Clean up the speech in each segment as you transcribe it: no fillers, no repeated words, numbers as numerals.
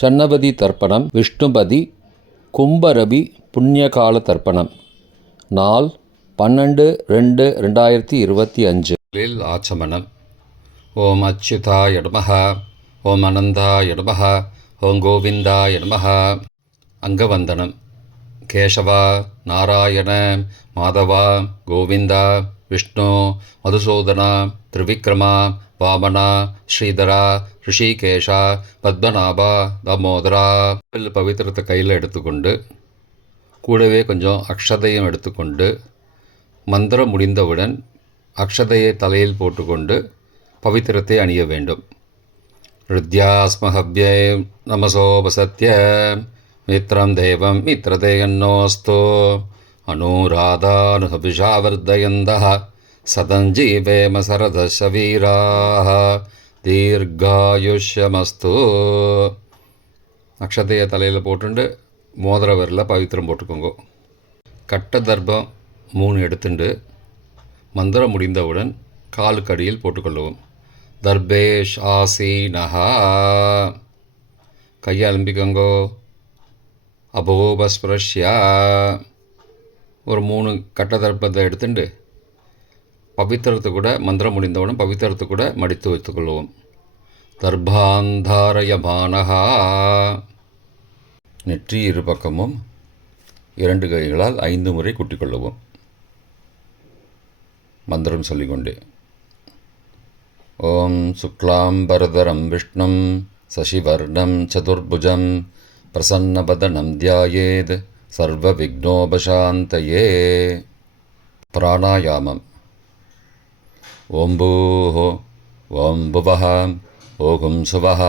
ஷண்ணபதி தர்ப்பணம், விஷ்ணுபதி, கும்பரபி புண்ணியகால தர்ப்பணம். நாள் 12/2/2025. ஆச்சமனம். ஓம் அச்சுதாய நமஹ, ஓம் அனந்தாய நமஹ, ஓம் கோவிந்தாய நமஹ. அங்கவந்தனம். கேசவா, நாராயண, மாதவா, கோவிந்தா, விஷ்ணு, மதுசூதனா, திரிவிக்ரமா, வாமனா, ஸ்ரீதரா, ரிஷிகேஷா, பத்மநாபா, தாமோதரா. பவித்திரத்தை கையில் எடுத்துக்கொண்டு கூடவே கொஞ்சம் அக்ஷதையும் எடுத்துக்கொண்டு மந்திரம் முடிந்தவுடன் அக்ஷதையை தலையில் போட்டுக்கொண்டு பவித்திரத்தை அணிய வேண்டும். ருத்யாஸ்மஹவ்யே நமசோபசத்ய மித்ரம் தேவம் மித்ரதேயன்னோஸ்தோ அனுராதானுஹபிஷாவர்தயந்தः சதஞ்சீவேம சரதசவீராः தீர்காயுஷ்யமஸ்து. அக்ஷதையை தலையில் போட்டுண்டு மோதிர விரலில் பவித்திரம் போட்டுக்கோங்க. கட்ட தர்ப்பம் 3 எடுத்துண்டு மந்திரம் முடிந்தவுடன் காலுக்கடியில் போட்டுக்கொள்ளவும். தர்பேஷ் ஆசீனஹா. கையை அலம்பிக்கோங்கோ. அபோபஸ்பிரஷ்யா. ஒரு 3 கட்ட தர்ப்பத்தை எடுத்துட்டு பவித்திரத்தை கூட மந்திரம் முடிந்தவுடன் பவித்திரத்தை கூட மடித்து வைத்துக்கொள்வோம். தர்பாந்தாரயமானஹா. நெற்றி இரு பக்கமும் 2 கைகளால் 5 முறை குட்டிக்கொள்ளவும். மந்திரம் சொல்லிக்கொண்டே. ஓம் சுக்லாம்பரதரம் விஷ்ணும் சசிவர்ணம் சதுர்புஜம் பிரசன்னபதனம் தியாயேத் சர்வ விக்னோபசாந்தயே. பிராணாயாமம். ஓம் பூஹ, ஓம் புவஹ, ஓம் சுவஹ,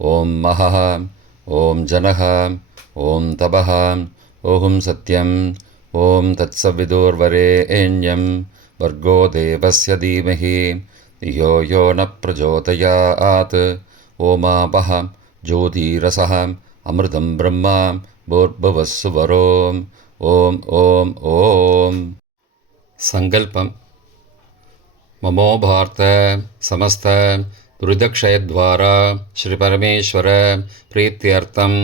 ஓம் மஹஹ, ஓம் ஜனஹ, ஓம் தபஹ, ஓம் சத்யம், ஓம் தத்சவிதுர்வரேண்யம் வர்கோ தேவஸ்ய தீமஹி धियो यो न प्रचोदयात्. ओमापः ज्योतिरसः अमृतं ब्रह्मा भूर्भुवस्सुवरों. ओम ओम ओम. சங்கல்பம். மமோ பார்த்த சமஸ்த துரிதக்ஷயத்வாரா ஸ்ரீ பரமேஸ்வர பிரீத்தியர்த்தம்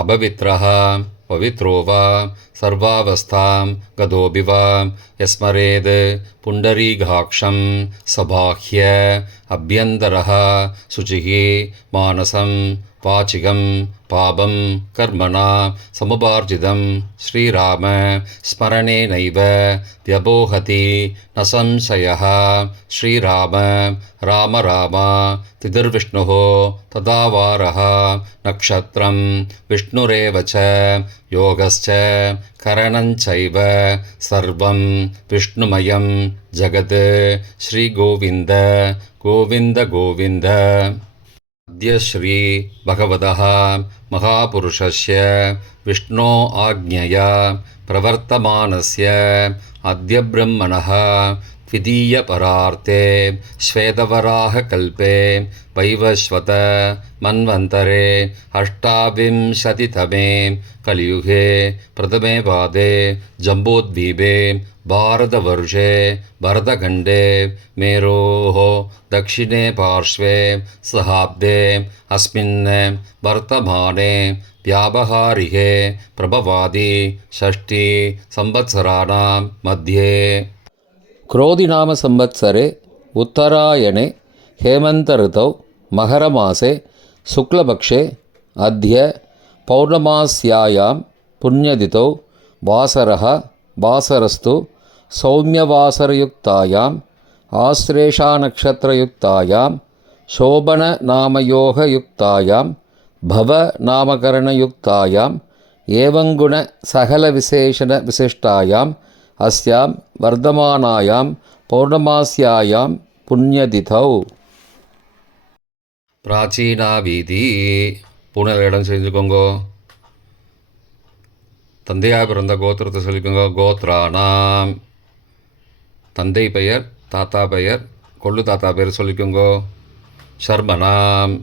அபவித்ரஹ பவித்ரோ வா சர்வாவஸ்தாம் கதோபி வா யஸ்மரேத் புண்டரீகாக்ஷம் சபாஹ்ய அப்யந்தரஹ சுச்சிः மானசம் வாச்சிகம் பாபம் கர்மணா சமுபார்ஜிதம் ஸ்ரீராம ஸ்மரணேனைவ வ்யபோஹதி ந சம்சயः. ஸ்ரீராம ராம ராம திதிர்விஷ்ணுः ததாவாரः நக்ஷத்ரம் விஷ்ணுரேவ ச யோகஸ்ச கரணஞ்சைவ சர்வம் விஷ்ணுமயம் ஜகத். ஸ்ரீ கோவிந்த கோவிந்த கோவிந்த. அத்ய ஸ்ரீ பகவதः மகாபுருஷஸ்ய விஷ்ணோ ஆக்ஞயா பிரவர்த்தமானஸ்ய அத்ய பிரம்மணः द्वितीय परार्थे श्वेतवराह कल्पे वैवस्वत मन्वन्तरे 28तमे कलियुगे प्रथमे पादे जम्बूद्वीपे भारतवर्षे भरतखण्डे मेरोः दक्षिणे पार्श्वे सहाब्दे अस्मिन् वर्तमाने व्यावहारिके प्रभवादि षष्ठी संवत्सराणां मध्ये क्रोधिनाम संवत्सरे उत्तरायणे हेमन्तऋतौ मकरमासे शुक्लपक्षे अद्य पौर्णमास्यायां पुण्यतिथौ वासरः वासरस्तु सौम्यवासरयुक्तायाम् आश्लेषानक्षत्रयुक्तायां शोभननामयोगयुक्तायां भवनामकरणयुक्तायाम् एवंगुणसकलविशेषणविशिष्टायाम् अस्यां वर्धमानायां पौर्णमास्यायां पुण्यतिथौ. பிராச்சீனா வீதி. பூனல் இடம் செஞ்சுக்கோங்கோ. தந்தையாக பிறந்த கோத்திரத்தை சொல்லிக்கோங்க. கோத்ரானாம். தந்தை பெயர், தாத்தா பெயர், கொள்ளு தாத்தா பெயர் சொல்லிக்கோங்கோ. ஷர்மனாம்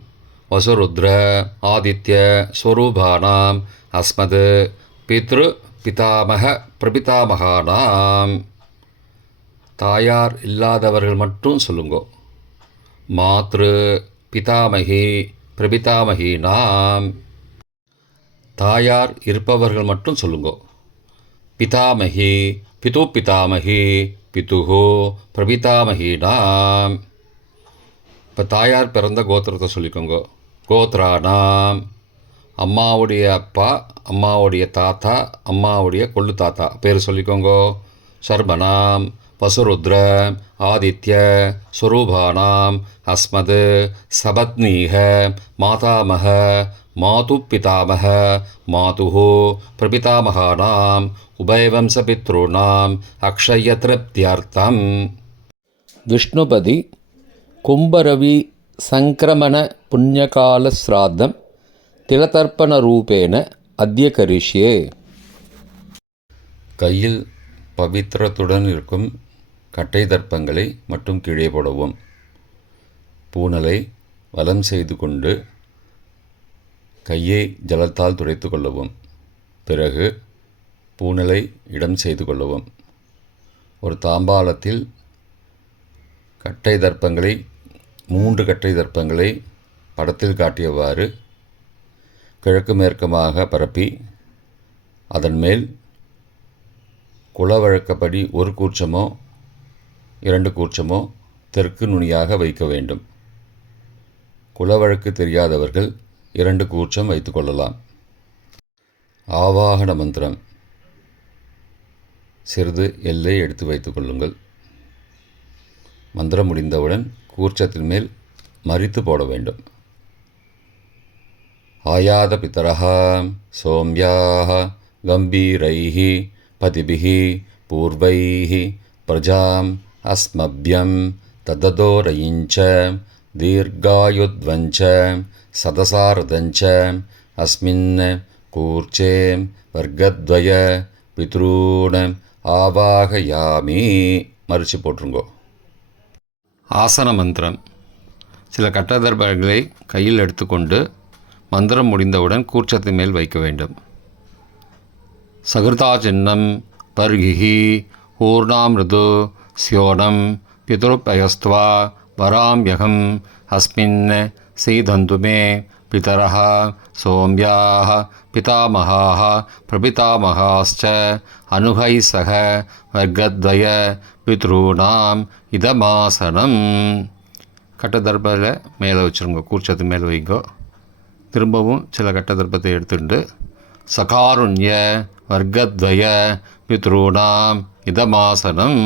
வசுருத்ர ஆதித்ய ஸ்வரூபானாம் அஸ்மத் பித்ரு பிதாமக பிரபிதாமகானாம். தாயார் இல்லாதவர்கள் மட்டும் சொல்லுங்கோ. மாத்ரு பிதாமகி பிரபிதாமகீனாம். தாயார் இருப்பவர்கள் மட்டும் சொல்லுங்கோ. பிதாமகி, பிது பிதாமகி, பிதுஹோ பிரபிதாமகீனாம். இப்போ தாயார் பிறந்த கோத்திரத்தை சொல்லிக்கோங்க. கோத்ரானாம், அம்மாவுடைய அப்பா, அம்மாவுடைய தாத்தா, அம்மாவுடைய கொள்ளு தாத்தா பேர் சொல்லிக்கோங்க. சர்மனாம், வசுருத்ர, ஆதித்ய, ஸ்வரூபானாம், அஸ்மத், சபத்னீக, மாதாமக, மாது பிதாமக, மாதுஹோ பிரபிதாமகானாம், உபயவம்சபித்ருணாம் அக்ஷய திருப்தியர்த்தம். விஷ்ணுபதி கும்பரவி சங்கிரமண புண்ணியகால ஸ்ராத்தம் திலதர்ப்பண ரூபேண அத்ய கரிஷ்யே. கையில் பவித்திரத்துடன் இருக்கும் கட்டை தர்ப்பங்களை மட்டும் கீழே போடவும். பூனலை வலம் செய்து கொண்டு கையை ஜலத்தால் துடைத்து கொள்ளவும். பிறகு பூனலை இடம் செய்து கொள்ளவும். ஒரு தாம்பாளத்தில் கட்டை தர்ப்பங்களை 3 கட்டை தர்ப்பங்களை படத்தில் காட்டியவாறு கிழக்கு மேற்குமாக பரப்பி அதன் மேல் குலவழக்கப்படி 1 கூர்ச்சமோ 2 கூர்ச்சமோ தெற்கு நுனியாக வைக்க வேண்டும். குலவழக்கு தெரியாதவர்கள் 2 கூர்ச்சம் வைத்து கொள்ளலாம். ஆவாகன மந்திரம். சிறிது எல்லை எடுத்து வைத்து கொள்ளுங்கள். மந்திரம் முடிந்தவுடன் கூர்ச்சத்தின் மேல் மரித்து போட வேண்டும். ஆயாத பிதரஹ சோம்யாஹ கம்பீரைஹி பதிபிஹி பூர்வைஹி பிரஜாம் அஸ்மப்யம் தததோரயிஞ்ச தீர்காயுத்வஞ்ச சதசாரதஞ்ச அஸ்மின் கூர்ச்சே வர்க்கத்வய பித்ரூண ஆவாகயாமி. மறித்து போட்டுருங்கோ. ஆசன மந்திரம். சில கட்டதர்பங்களை கையில் எடுத்துக்கொண்டு மந்திரம் முடிந்தவுடன் கூர்ச்சத்தின் மேல் வைக்க வேண்டும். சகிருதா சின்னம் பர்கிஹி ஊர்ணாமிருது ஸ்யோனம் பிதுருப்பயஸ்துவா வராம்யகம் அஸ்மின் சீதந்துமே பிதரஹ சோம்யாஹ பிதாமகாஹ பிரபிதாமகாஸ்ச அனுகை சக வர்க்கத்வய பித்ரூணாம் இதமாசனம். கட்டதர்பத்தில் மேலே வச்சுருங்க. கூர்ச்சத்து மேலே வைங்கோ. திரும்பவும் சில கட்டதர்பத்தை எடுத்துட்டு சகாருண்ய வர்க்கத்வய பித்ரூணாம் இதமாசனம்.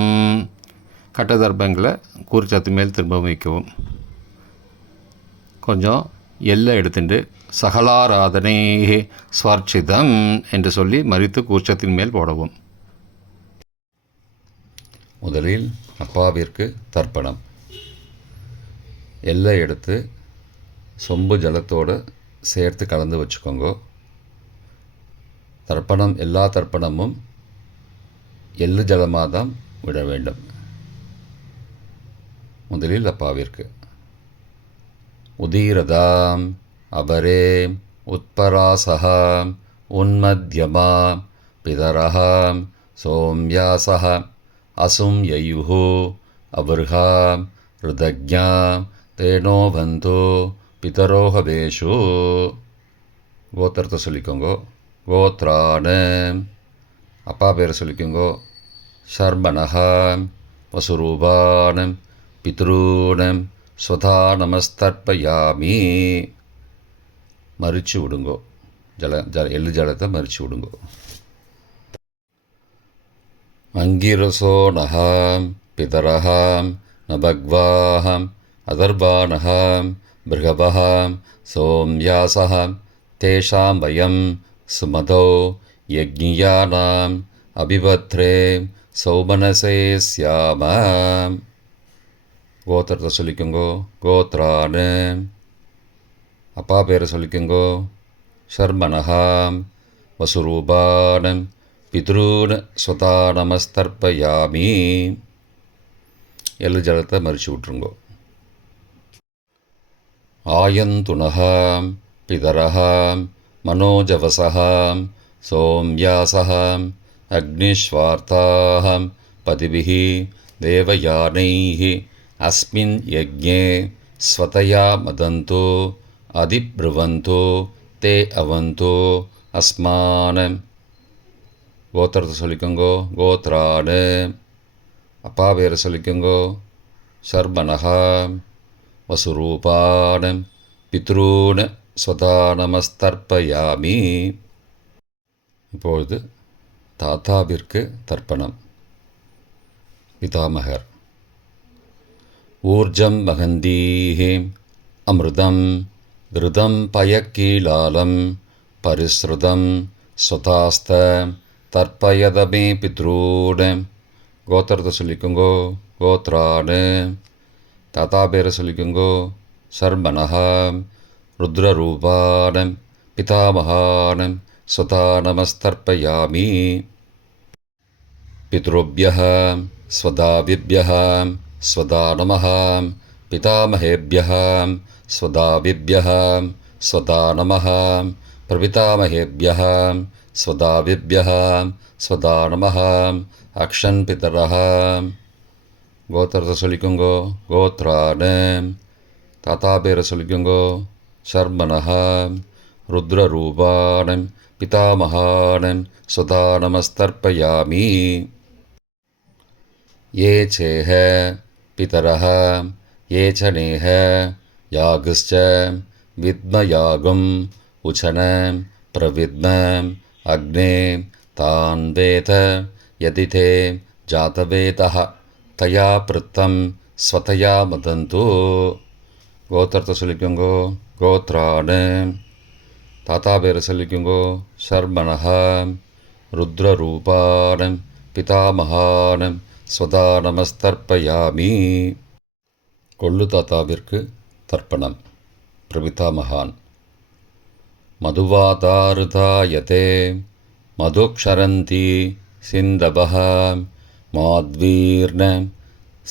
கட்டதர்பங்களை கூர்ச்சத்து மேல் திரும்பவும் வைக்கவும். கொஞ்சம் எல்லை எடுத்துட்டு சகலாராதனை ஸ்வர்ச்சிதம் என்று சொல்லி மறித்து கூர்ச்சத்தின் மேல் போடவும். முதலில் அப்பாவிற்கு தர்ப்பணம். எல்லை எடுத்து சொம்பு ஜலத்தோடு சேர்த்து கலந்து வச்சுக்கோங்க. தர்ப்பணம் எல்லா தர்ப்பணமும் எள்ளு ஜலமாக தான் விட வேண்டும். முதலில் அப்பாவிற்கு உதீரதாம் அபரே உத்பராசஹாம் உன்மத்யமாம் பிதரஹாம் சோம்யாசஹ அசும் யயுஹு அபர்ஹாம் ருதக்ஞாம் தேனோ பந்தோ பிதரோஹபேஷு. கோத்திரத்தை சொல்லிக்கோங்கோ. கோத்ரான அப்பா பேரை சொல்லிக்கோங்கோ. ஷர்மணஹாம் வசுரூபானம் பித்ரூணம் ஸ்வதா நமஸ்தர்ப்பயாமி. மறித்து விடுங்கோ. எள்ளு ஜலத்தை மறித்து விடுங்கோ. அங்கிரசோனஹாம் பிதரஹாம் நபக்வாஹாம் அதர்வானஹாம் பிருகவஹாம் சோம்யாசஹாம் தேஷாம் வயம் சுமதோ யக்ஞியானாம் அபிபத்ரே சௌமனசே ஸ்யாமாம். கோத்திரத்தை சொல்லிக்கோங்கோ. கோத்ரான அப்பா பேரை சொல்லிக்கோங்கோ. ஷர்மணஹாம் வசுரூபானம் பித்ரூன் ஸ்வதா நமஸ்தர்ப்பயாமி. எள்ளு ஜலத்தை மறித்து விட்ருங்கோ. ஆயந்துனஹாம் பிதரஹாம் மனோஜவசஹாம் சோம்யாசஹாம் அக்னிஸ்வார்த்தாஹாம் பதிபிஹி தேவயானைஹி அஸ்மின் யக்ஞே ஸ்வதயா மதந்தோ அதிப்ருவந்தோ தே அவந்தோ அஸ்மான். கோத்திரத்தை சொல்லிக்கோங்கோ. கோத்ரான். அப்பா பேரை சொல்லிக்கோங்கோ. சர்மனஹா. வசுரூபான். பித்ரூன் ஸ்வதா நமஸ்தர்ப்பயாமி. இப்பொழுது தாத்தாவிற்கு தர்ப்பணம். பிதாமகர். ஊர்ஜம் மகந்தீஹி அமிர்தம் கிருதம் பயக்கீலாலம் பரிஸ்ருதம் ஸ்வதாஸ்த தர்ப்பயதமே பித்ரூன். கோத்திரத்தை சொல்லிக்கோங்கோ. கோத்ரான். தாத்தா பேரை சொல்லிக்கோங்கோ. சர்மனஹா. ருத்ரரூபான். பிதாமகான் ஸ்வதா நமஸ்தர்ப்பயாமி. பித்ருभ्यः स्वदाविभ्यः स्वदा नमः. पितामहेभ्यः स्वदाविभ्यः स्वदा नमः. प्रपितामहेभ्यः स्वदाविभ्यः स्वदा नमः. अक्षन् पितरः. கோத்திரத்தை சொல்லிக்கோங்கோ. கோத்ரான். தாத்தா பேரை சொல்லிக்கோங்கோ. சர்மனஹா. ருத்ரரூபான். பிதாமகான் ஸ்வதா நமஸ்தர்ப்பயாமி. ये चेह पितरः ये च नेह यागश्च विद्मयागम् उचन प्रविद्म अग्ने तान् वेद यदि ते जातवेदः तया पृत्तं स्वतया मदन्तु. கோத்திரத்தை சொல்லிக்கோங்கோ. கோத்ரான். தாத்தா பேரை சொல்லிக்கோங்கோ. சர்மனஹா. ருத்ரரூபான். பிதாமகான் ஸ்வதா நமஸ்தர்ப்பயாமி. கொள்ளு தாத்தாவிற்கு தர்ப்பணம். பிரபிதாமகான். மதுவாதாருதாயதே மதுக்ஷரந்தி சிந்தபஹ மாத்வீர்ண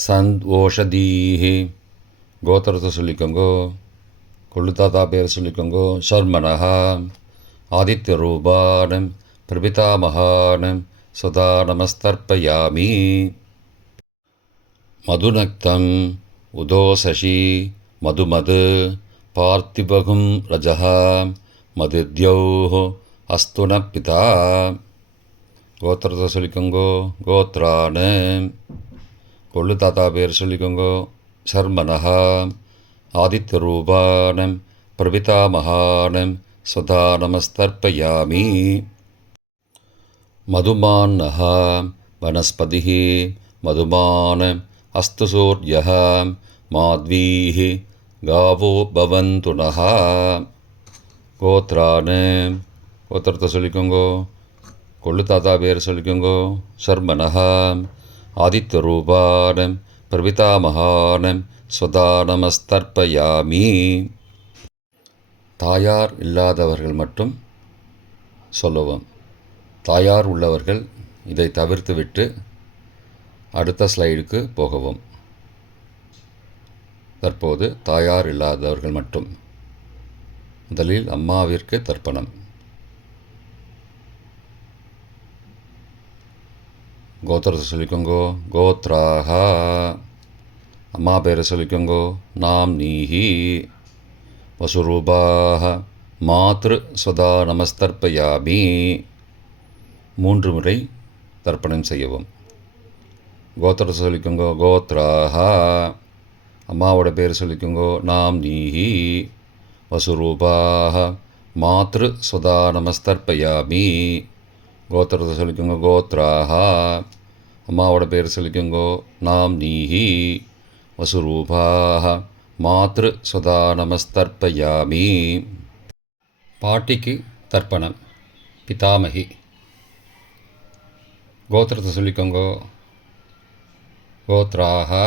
சந்த்வோஷதீஹி. கோத்திரத்தை சொல்லிக்கோங்கோ. கொள்ளு தாத்தா பேர் சொல்லிக்கோங்கோ. சர்மனஹா. ஆதித்யரூபான். பிரபிதாமகான் ஸ்வதா நமஸ்தர்ப்பயாமி. மதுநக்தம் உதோசசி மதுமது பார்த்திபகும் ரஜः மதித்யௌः அஸ்துன பிதா. கோத்திரத்தை சொல்லிக்கோங்கோ. கோத்ரான். கொள்ளு தாத்தா பேர் சொல்லிக்கோங்கோ. சர்மனஹா. ஆதித்யரூபான். பிரபிதாமகான் ஸ்வதா நமஸ்தர்ப்பயாமி. மதுமான்னः वनस्पतिः मधुमान् अस्तु सूर्यः माध्वीः गावो भवन्तु नः. கோத்ரான். கோத்திரத்தை சொல்லிக்கோங்கோ. கொள்ளு தாத்தா பேர் சொல்லிக்கோங்கோ. சர்மனஹா. ஆதித்யரூபான். பிரபிதாமகான் ஸ்வதா நமஸ்தர்ப்பயாமி. தாயார் இல்லாதவர்கள் மட்டும் சொல்லவும். தாயார் உள்ளவர்கள் இதை தவிர்த்துவிட்டு அடுத்த ஸ்லைடுக்கு போகவும். தற்போது தாயார் இல்லாதவர்கள் மட்டும். முதலில் அம்மாவிற்கு தர்ப்பணம். கோத்திரத்தை சொல்லிக்கோங்கோ. கோத்ராஹா. அம்மா பேரை சொல்லிக்கோங்கோ. நாம் நீஹி. வசுரூபாஹ மாத்ரு ஸ்வதா நமஸ்தர்ப்பயாமி. 3 முறை தர்ப்பணம் செய்யவும். கோத்திரத்தை சொல்லிக்கோங்கோ. கோத்ராஹா. அம்மாவோட பேர் சொல்லிக்கோங்கோ. நாம் நீஹி. வசுரூபாஹ மாத்ரு ஸ்வதா நமஸ்தர்ப்பயாமி. கோத்திரத்தை சொல்லிக்கோங்கோ. கோத்ராஹா. அம்மாவோட பேர் சொல்லிக்கோங்கோ. நாம் நீஹி. வசுரூபாஹ மாத்ரு ஸ்வதா நமஸ்தர்ப்பயாமி. பாட்டிக்கு தர்ப்பணம். பிதாமகி. கோத்திரத்தை சொல்லிக்கோங்கோ. கோத்ராஹா.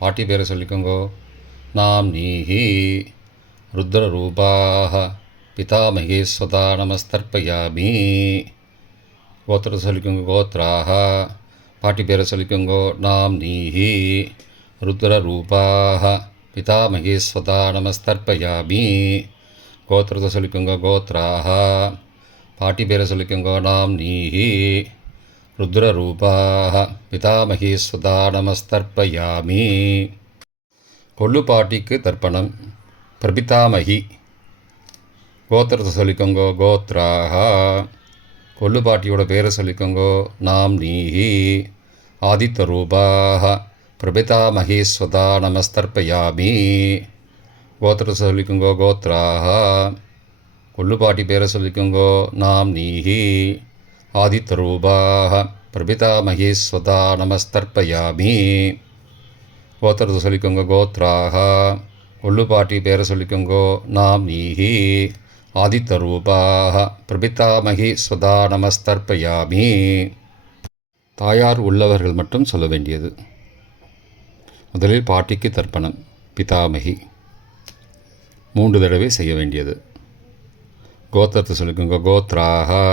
பாட்டி பேரை சொல்லிக்கோங்கோ. நாம் நீஹி. ருத்ரரூபாஹ பிதாமகி ஸ்வதா நமஸ்தர்ப்பயாமி. கோத்திரத்தை சொல்லிக்கோங்கோ. கோத்ராஹா. பாட்டி பேரை சொல்லிக்கோங்கோ. நாம் நீஹி. ருத்ரரூபாஹ பிதாமகி ஸ்வதா நமஸ்தர்ப்பயாமி. கோத்திரத்தை சொல்லிக்கோங்கோ. கோத்ராஹா. பாட்டி பேரை சொல்லிக்கோங்கோ. நாம் நீஹி. ருத்ரரூபாஹ பிதாமகி ஸ்வதா நமஸ்தர்ப்பயாமி. கொள்ளு பாட்டிக்கு தர்ப்பணம். பிரபிதாமகி. கோத்திரத்தை சொல்லிக்கோங்கோ கோத்ராஹா. கொள்ளுப்பாட்டியோட பேரை சொல்லிக்கோங்கோ நாம் நீஹி. ஆதித்த ரூபாக பிரபிதாமகி ஸ்வதா நமஸ்தர்ப்பயாமி. கோத்திரத்தை சொல்லிக்கோங்கோ கோத்ராஹா. கொள்ளுப்பாட்டி பேரை சொல்லிக்கோங்கோ நாம் நீஹி. ஆதித்த ரூபாக பிரபிதாமகி ஸ்வதா நமஸ்தர்ப்பயாமி. கோத்திரத்தை சொல்லிக்கோங்க கோத்ராஹா. கொள்ளுப்பாட்டி பேரை சொல்லிக்கோங்கோ நாம் நீஹி. ஆதித்த ரூபாக பிரபிதாமகி ஸ்வதா நமஸ்தர்ப்பயாமி. தாயார் உள்ளவர்கள் மட்டும் சொல்ல வேண்டியது. முதலில் பாட்டிக்கு தர்ப்பணம். பிதாமகி 3 தடவை செய்ய வேண்டியது. கோத்திரத்தை சொல்லிக்கோங்க கோத்ராஹா.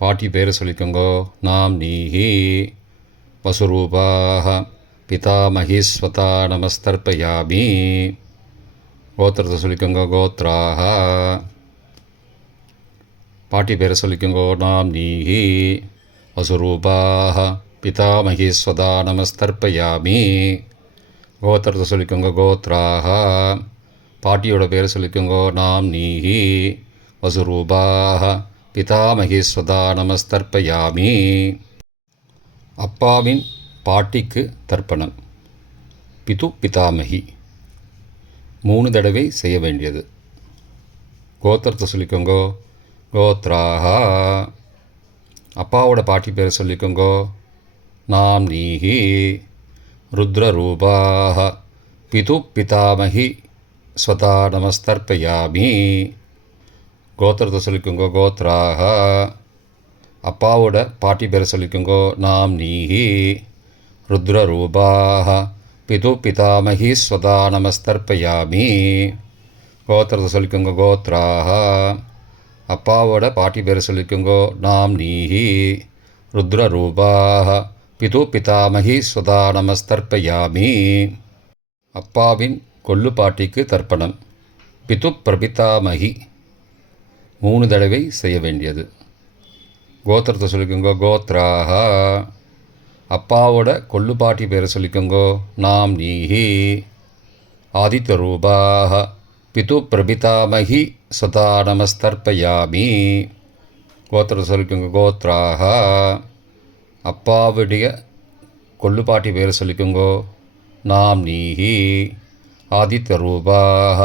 பாட்டி பேரை சொல்லிக்கோங்கோ நாம் நீஹி. வசுரூபாக பிதாமகி ஸ்வதா நமஸ்தர்ப்பயாமி. கோத்திரத்தை சொல்லிக்கோங்க கோத்ராஹா. பாட்டி பேரை சொல்லிக்கோங்கோ நாம் நீஹி. வசுரூபாக பிதாமகி ஸ்வதா நமஸ்தர்ப்பயாமி. கோத்திரத்தை சொல்லிக்கோங்க கோத்ராஹா. பாட்டியோட பேரை சொல்லிக்கோங்கோ நாம் நீஹி. வசுரூபாக பிதாமகி ஸ்வதா நமஸ்தர்ப்பயாமி. அப்பாவின் பாட்டிக்கு தர்ப்பணம். பிது பிதாமகி 3 தடவை செய்ய வேண்டியது. கோத்திரத்தை சொல்லிக்கோங்கோ கோத்ராஹா. அப்பாவோட பாட்டி பேரை சொல்லிக்கோங்கோ நாம் நீஹி. ருத்ரரூபாக பிது பிதாமகி ஸ்வதா நமஸ்தர்ப்பயாமி. கோத்திரத்தை சொல்லிக்கோங்கோ கோத்ராஹா. அப்பாவோட பாட்டி பேரை சொல்லிக்கோங்கோ நாம் நீஹி. ருத்ரரூபாக பிது பிதாமகி ஸ்வதா நமஸ்தர்ப்பயாமி. கோத்திரத்தை சொல்லிக்கோங்க கோத்ராஹா. அப்பாவோட பாட்டி பேரை சொல்லிக்கோங்கோ நாம் நீஹி. ருத்ரரூபாக பிது பிதாமகி ஸ்வதா நமஸ்தர்ப்பயாமி. அப்பாவின் கொள்ளுப்பாட்டிக்கு தர்ப்பணம். பிது பிரபிதாமகி 3 தடவை செய்ய வேண்டியது. கோத்திரத்தை சொல்லிக்கோங்கோ கோத்ராஹா. அப்பாவோட கொள்ளுப்பாட்டி பேரை சொல்லிக்கோங்கோ நாம் நீஹி. ஆதித்த ரூபாக பிது பிரபிதாமகி ஸ்வதா நமஸ்தர்ப்பயாமி. கோத்திரத்தை சொல்லிக்கோங்க கோத்ராஹா. அப்பாவுடைய கொள்ளுப்பாட்டி பேரை சொல்லிக்கோங்கோ நாம் நீஹி. ஆதித்த ரூபாக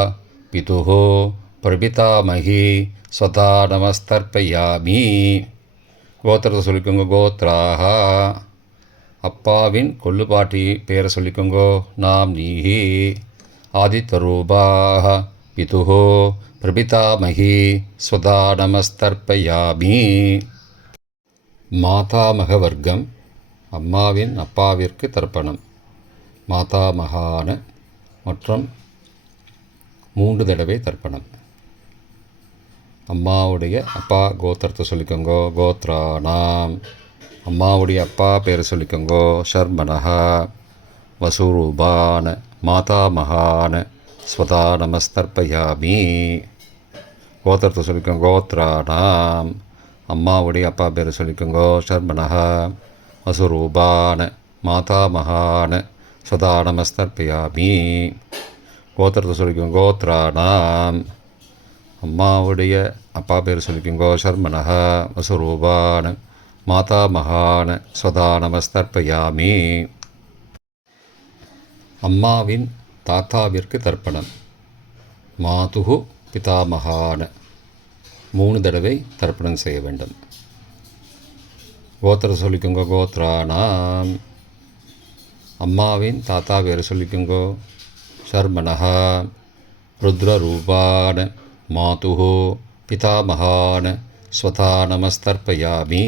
பிதுஹோ பிரபிதாமகி ஸ்வதா நமஸ்தர்ப்பயாமி. கோத்திரத்தை சொல்லிக்கோங்க கோத்ராஹா. அப்பாவின் கொள்ளுப்பாட்டி பேரை சொல்லிக்கோங்கோ நாம் நீஹி. ஆதித்த ரூபாக பிதுஹோ பிரபிதாமகி ஸ்வதா நமஸ்தர்ப்பயாமி. மாதாமக வர்க்கம். அம்மாவின் அப்பாவிற்கு தர்ப்பணம். மாதாமகான மற்றும் 3 தடவை தர்ப்பணம். அம்மாவுடைய அப்பா கோத்திரத்தை சொல்லிக்கோங்கோ கோத்ராணாம். அம்மாவுடைய அப்பா பேரை சொல்லிக்கோங்கோ ஷர்மனஹா. வசுரூபான மாதாமகான ஸ்வதா நமஸ்தர்ப்பயாமி. கோத்திரத்தை சொல்லிக்கோங்க கோத்ராணாம். அம்மாவுடைய அப்பா பேரை சொல்லிக்கோங்கோ ஷர்மனஹா. வசுரூபான மாதாமகான ஸ்வதா நமஸ்தர்ப்பயாமி. கோத்திரத்தை சொல்லிக்கோங்க கோத்ராணாம். அம்மாவுடைய அப்பா பேர் சொல்லிக்கோங்கோ ஷர்மனஹா. வசுரூபான மாதாமகான ஸ்வதா நமஸ்தர்ப்பயாமி. அம்மாவின் தாத்தாவிற்கு தர்ப்பணம். மாதுகு பிதாமகான 3 தடவை தர்ப்பணம் செய்ய வேண்டும். கோத்திர சொல்லிக்கோங்க கோத்ராணாம். அம்மாவின் தாத்தா பேர் சொல்லிக்கோங்கோ ஷர்மனஹா. ருத்ரரூபான மாதுஹோ பிதாமகான ஸ்வதா நமஸ்தர்ப்பயாமி.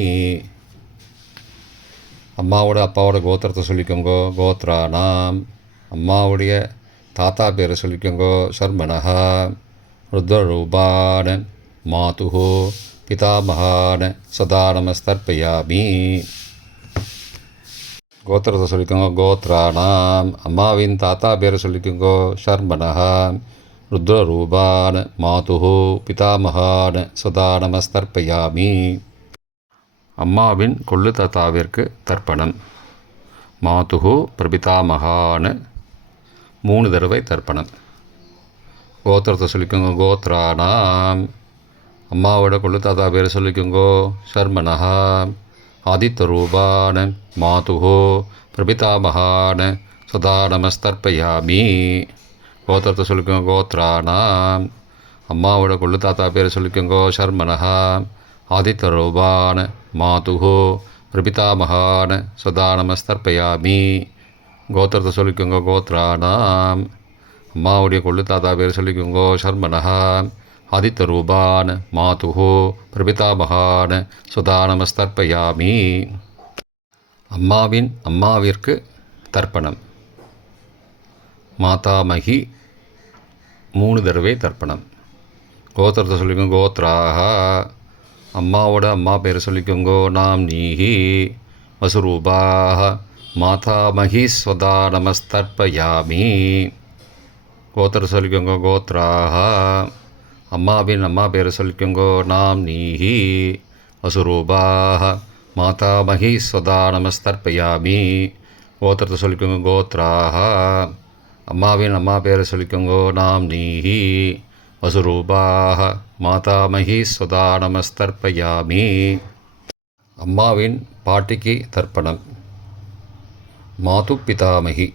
அம்மாவோட அப்பாவோட கோத்திரத்தை சொல்லிக்கோங்கோ கோத்ராணாம். அம்மாவுடைய தாத்தா பேரை சொல்லிக்கோங்கோ ஷர்மனஹா. ருத்ரரூபான மாதுஹோ பிதாமகான ஸ்வதா நமஸ்தர்ப்பயாமி. கோத்திரத்தை சொல்லிக்கோங்க கோத்ராணாம். அம்மாவின் தாத்தா பேரை சொல்லிக்கோங்கோ ஷர்மனஹா. ருத்ரரூபான மாதுஹோ பிதாமகான ஸ்வதா நமஸ்தர்ப்பயாமி. அம்மாவின் கொள்ளு தாத்தாவிற்கு தர்ப்பணம். மாதுஹோ பிரபிதாமகான 3 தடவை தர்ப்பணம். கோத்திரத்தை சொல்லிக்கோங்க கோத்ரானாம். அம்மாவோட கொள்ளு தாத்தா பேர் சொல்லிக்கோங்கோ சர்மனஹா. ஆதித்தரூபான மாதுஹோ பிரபிதாமகான சதா நமஸ்தர்ப்பயாமி. கோத்திரத்தை சொல்லிக்கோங்க கோத்ரானாம். அம்மாவோட கொள்ளு தாத்தா பேர் சொல்லிக்கோங்கோ சர்மனஹா. ஆதித்தரூபான மாதுஹோ பிரபிதாமகான சதா நமஸ்தர்ப்பயாமி. கோத்திரத்தை சொல்லிக்கோங்க கோத்ரானாம். அம்மாவுடைய கொள்ளு தாத்தா பேர் சொல்லிக்கோங்கோ சர்மனஹா. ஆதித்தரூபான் மாதுஹோ பிரபிதாமகான சுதா நமஸ்தர்ப்பயாமி. அம்மாவிற்கு தர்ப்பணம். மாதாமகி 3 தடவை தர்ப்பணம். கோத்திரத்தை சொல்லிக்கோங்க கோத்ராக. அம்மாவோட அம்மா பேர் சொல்லிக்கோங்கோ நாம் நீஹி வசுரூபாக. மாதாமகி ஸ்வதா நமஸ்தர்ப்பயாமி. கோத்திர சொல்லிக்கோங்க கோத்ராக. அம்மாவின் அம்மா பேர் சொல்லிக்கோங்கோ நாம் நீஹி வசுரூபாக. மாதாமகி ஸ்வதா நமஸ்தர்ப்பயாமி. கோத்திரத்தை சொல்லிக்கோங்க கோத்ராக. அம்மாவின் அம்மா பேர் சொல்லிக்கோங்கோ நாம் நீஹி வசுரூபாக. மாதாமகி ஸ்வதா நமஸ்தர்ப்பயாமி. அம்மாவின் பாட்டிக்கு தர்ப்பணம். மாது பிதாமகி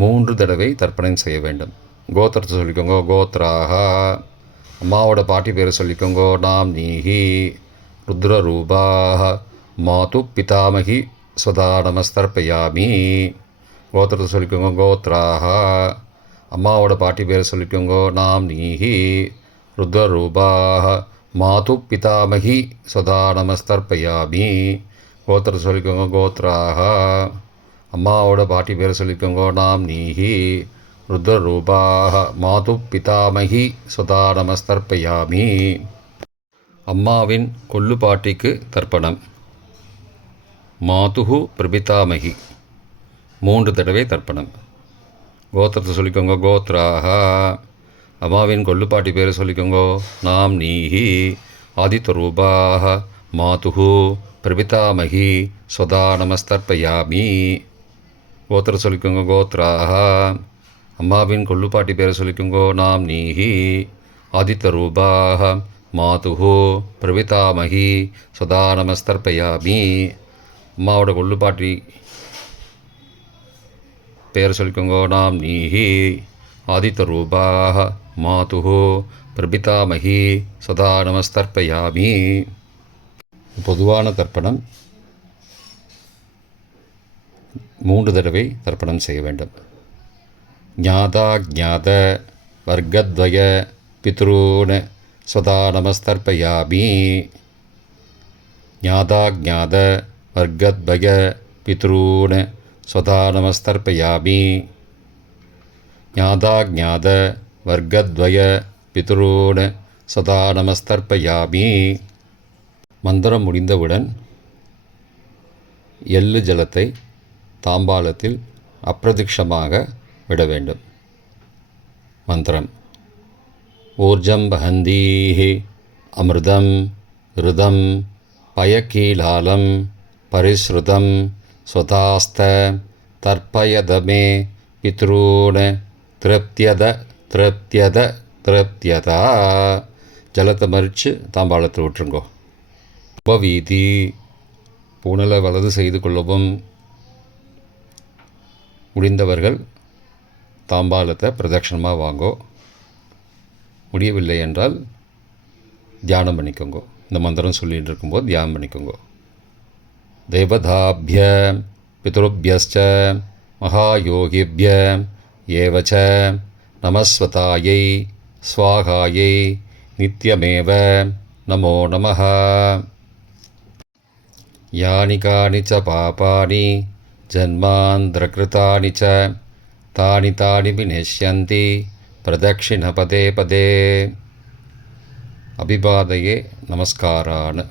3 தடவை தர்ப்பணம் செய்ய வேண்டும். கோத்திரத்தை சொல்லிக்கோங்கோ கோத்ராக. அம்மாவோட பாட்டி பேர் சொல்லிக்கோங்கோ நாம் நீஹி ருத்ரரூபாக. மாது பிதாமகி ஸ்வதா நமஸ்தர்ப்பயாமி. கோத்திரத்தை சொல்லிக்கோங்க கோத்ராக. அம்மாவோட பாட்டி பேர் சொல்லிக்கோங்கோ நாம் நீஹி ருத்ரரூபாக. மாது பிதாமகி ஸ்வதா நமஸ்தர்ப்பயாமி. கோத்திரத்தை சொல்லிக்கோங்க கோத்ராக. அம்மாவோட பாட்டி பேர் சொல்லிக்கோங்கோ நாம் நீஹி ருத்ரரூபாக. மாது பிதாமகி ஸ்வதா நமஸ்தர்ப்பயாமி. அம்மாவின் கொள்ளு பாட்டிக்கு தர்ப்பணம். மாதுஹு பிரபிதாமகி 3 தடவை தர்ப்பணம். கோத்திரத்தை சொல்லிக்கோங்க கோத்ராக. அம்மாவின் கொள்ளு பாட்டி பேர் சொல்லிக்கோங்கோ நாம் நீஹி ஆதித்தரூபாக. மாதுஹு பிரபிதாமகி ஸ்வதா நமஸ்தர்ப்பயாமி. கோத்திர சொல்லிக்கோங்க கோத்ராக. அம்மாவின் கொள்ளுப்பாட்டி பேரை சொல்லிக்கோங்கோ நாம் நீஹி ஆதித்தரூபாக. மாதுஹோ பிரபிதாமகி சதா நமஸ்தர்ப்பயாமி. அம்மாவோட கொள்ளுப்பாட்டி பேரை சொல்லிக்கோங்கோ நாம் நீஹி ஆதித்தரூபாக. மாதுஹோ பிரபிதாமகி சதா நமஸ்தர்ப்பயாமி. பொதுவான தர்ப்பணம் 3 தடவை தர்ப்பணம் செய்ய வேண்டும். ஞாதா ஞாத வர்க்கத்வய பித்ரூன் சதா நமஸ்தர்ப்பயாமி. ஞாதா ஞாத வர்க்கத்வய பித்ரூன் சதா நமஸ்தர்ப்பயாமி. ஞாதா ஞாத வர்க்கத்வய பித்ரூன் சதா நமஸ்தர்ப்பயாமி. மந்திரம் முடிந்தவுடன் எள்ளு ஜலத்தை தாம்பாலத்தில் அப்பிரதிக்ஷமாக விட வேண்டும். மந்திரம் ஊர்ஜம் வஹந்தீஹி அமிர்தம் ருதம் பயக்கீலாலம் பரிஸ்ருதம் ஸ்வதாஸ்த தர்ப்பயதமே பித்ரூன் திருப்தியத திருப்தியத திருப்தியதா. ஜலத்தை மறித்து தாம்பாளத்தில் விட்டுருங்கோ. உபவீதி பூனலை வலது செய்து கொள்ளவும். முடிந்தவர்கள் தாம்பாலத்தை பிரதட்சணமாக வாங்கோ. முடியவில்லை என்றால் தியானம் பண்ணிக்கோங்கோ. இந்த மந்திரம் சொல்லிகிட்டு இருக்கும்போது தியானம் பண்ணிக்கோங்கோ. தேவதாபிய பித்ருபியஸ்ச மகாயோகிபிய ஏவச்ச நமஸ்வதாயை ஸ்வாகாயை நித்யமேவ நமோ நமः. யானி கானி ச பாபானி ஜன்மாந்திரகிருதானி ச தானி தானி விநஷ்யந்தி பிரதக்ஷிண பதே பதே. அபிபாதையே நமஸ்காரான்னு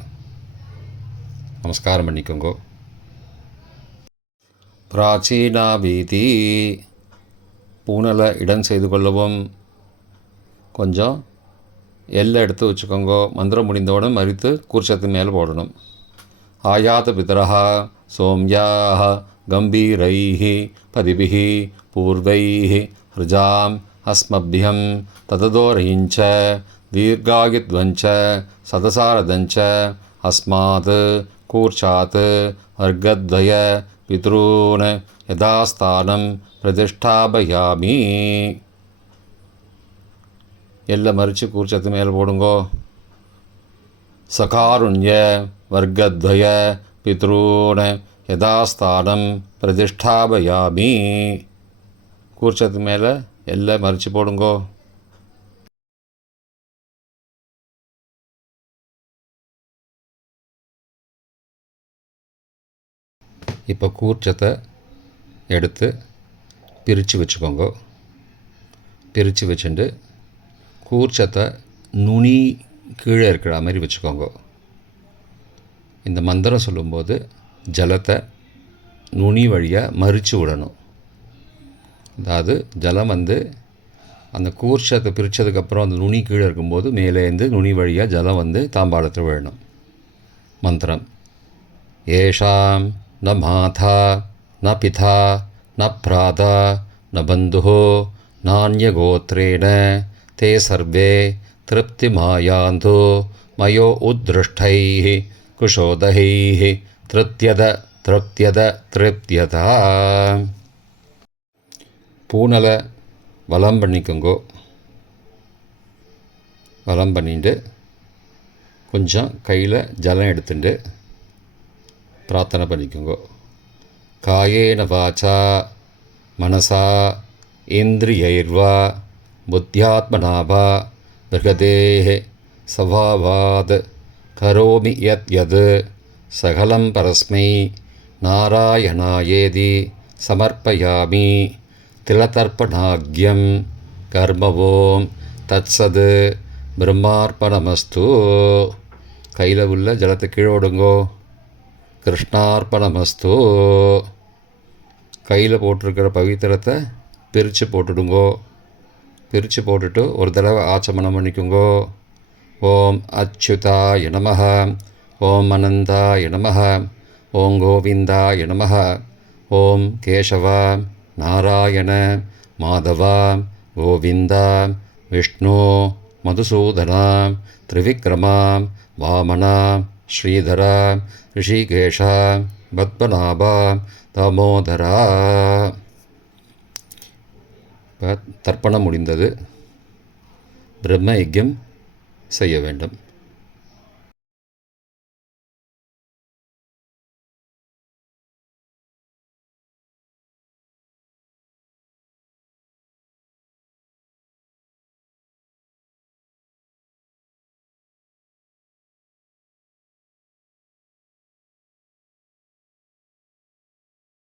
நமஸ்காரம் பண்ணிக்கோங்கோ. பிராச்சீனா வீதி பூனலை இடம் செய்து கொள்ளவும். கொஞ்சம் எல்லை எடுத்து வச்சுக்கோங்கோ. மந்திரம் முடிந்தவுடன் மறித்து கூர்ச்சத்தின் மேலே போடணும். ஆயாத பிதரஹா சோம்யாக கம்பீரைஹி பதிபிஹி பூர்வைஹி ஹிருஜாம் அஸ்மபியம் தததோரயிஞ்ச தீர்காயுத்வஞ்ச சதசாரதஞ்ச அஸ்மாத் கூர்ச்சாத் வர்க்கத்வய பித்ரூன் யதாஸ்தானம் பிரதிஷ்டாபயாமி. எல்லாம் மறித்து கூர்ச்சத்து மேலே போடுங்கோ. சகாருண்ய வர்க்கத்வய பித்ரூன் யதாஸ்தானம் பிரதிஷ்டாபயாமி. கூர்ச்சத்து மேலே எல்லாம் மறித்து போடுங்கோ. இப்போ கூர்ச்சத்தை எடுத்து பிரித்து வச்சுக்கோங்க. பிரித்து வச்சுட்டு கூர்ச்சத்தை நுனி கீழே இருக்கிற மாதிரி வச்சுக்கோங்க. இந்த மந்திரம் சொல்லும்போது ஜலத்தை நுனி வழியாக மறித்து விடணும். அதாவது ஜலம் அந்த கூர்ச்சத்தை பிரித்ததுக்கப்புறம் அந்த நுனி கீழே இருக்கும்போது மேலேருந்து நுனி வழியாக ஜலம் தாம்பாளத்தில் விழணும். மந்திரம்: ஏஷாம் ந மாதா ந பிதா ந பிராதா ந பந்துஹோ நான்யகோத்ரேண தே சர்வே திருப்திமாயாந்தோ மயோ உத்ருஷ்டைः குஷோதகைः திருப்தியத திருப்தியத திருப்தியதா. பூனலை வலம் பண்ணிக்கோங்கோ. வலம் பண்ணிட்டு கொஞ்சம் கையில் ஜலம் எடுத்துட்டு பிரார்த்தனை பண்ணிக்கோங்கோ. காயேன வாச்சா மனசா இந்திரியைர்வா புத்தியாத்மனாவா பிரகதேஹ சவாவாத் கரோமி யத் யத் சகலம் பரஸ்மை நாராயணாயேதி சமர்ப்பயாமி. திலதர்ப்பணாக்யம் கர்மவோம் தத்சத் பிரம்மார்ப்பணமஸ்து. கையில் உள்ள ஜலத்தை கீழோடுங்கோ. கிருஷ்ணார்ப்பணமஸ்து. கையில் போட்டிருக்கிற பவித்திரத்தை பிரித்து போட்டுடுங்கோ. பிரித்து போட்டுட்டு ஒரு தடவை ஆச்சமனம் பண்ணிக்கோங்கோ. ஓம் அச்சுதாய நமஹ, ஓம் அனந்தாய நமஹ, ஓம் கோவிந்தாய நமஹ, ஓம் கேசவா நாராயண மாதவா கோவிந்தா விஷ்ணு மதுசூதனா திரிவிக்ரமா வாமனா ஸ்ரீதரா ரிஷிகேஷா பத்மநாபா தாமோதரா. இப்போ தர்ப்பணம் முடிந்தது. பிரம்ம யஜ்யம் செய்ய வேண்டும்.